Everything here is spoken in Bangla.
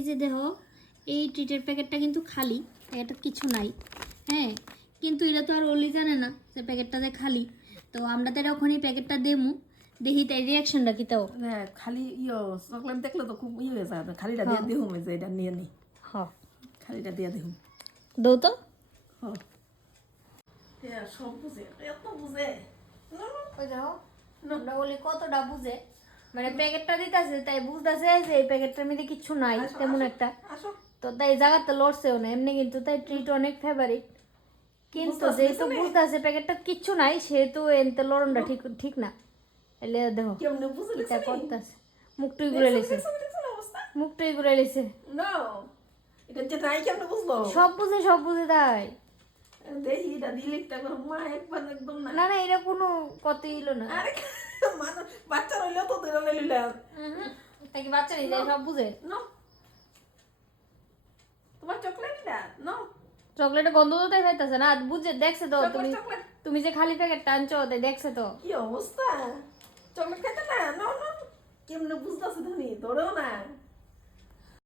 এই যে দেখো এই ট্রিটের প্যাকেটটা কিন্তু খালি, প্যাকেটটা কিছু নাই। হ্যাঁ, কিন্তু এটা তো আর ওলি জানে না যে প্যাকেটটা যে খালি। তো আমরা তো ওখানে প্যাকেটটা দেমু, দেখি তাই রিয়াকশনটা কি তাও। হ্যাঁ খালি চকলেট দেখলে তো খুব হয়ে যায়, খালিটা দিয়ে হ্যাঁ। দেখুন যে এটা নিয়ে নি, হ্যাঁ, খালিটা দিয়ে দেখুন। দৌ তো। হ্যাঁ সব বুঝে, এত বুঝে। ওই দেখো আমরা বলি কতটা বুঝে, মানে প্যাকেটটা দিতেছে তাই বুঝতেছে যে এই প্যাকেটটার মধ্যে কিছু নাই তেমন একটা। আসো তো তাই জায়গাতে লড়ছেও না এমনি, কিন্তু তাই ট্রিট অনেক ফেভারিট। কিন্তু যেহেতু বুঝতেছে প্যাকেটটা কিচ্ছু নাই, সেহেতু এনতে লড়নটা ঠিক ঠিক না। এলে দেখো কেমনে বুঝে এটা লিখছে করতেছে, মুখটুই ঘুরে লিছে, অবস্থা। মুখটুই ঘুরে লিছে। না এটা যে নাই কেমনে বুঝলো? সব বুঝে তাই। দেখি এটা ডিলিটটা করে মা একবার একদম না। না না, এটা কোনো কথাই হলো না। আরে মানুষ বাচ্চা রইলেও তো ধরে নিলাম। তাই কি বাচ্চা নিজে সব বুঝে? নো তোমার চকলেট এটা নো চকলেটের গন্ধ তো তাই খাইতেছে না, বুঝে দেখছে তো তুমি, চকলেট তুমি যে খালি প্যাকেটটা আনছো তাই দেখছে তো। কি অবস্থা, চকলেট খেতে না নো নো কেমনে বুঝতেছে তুমি ধরেও না।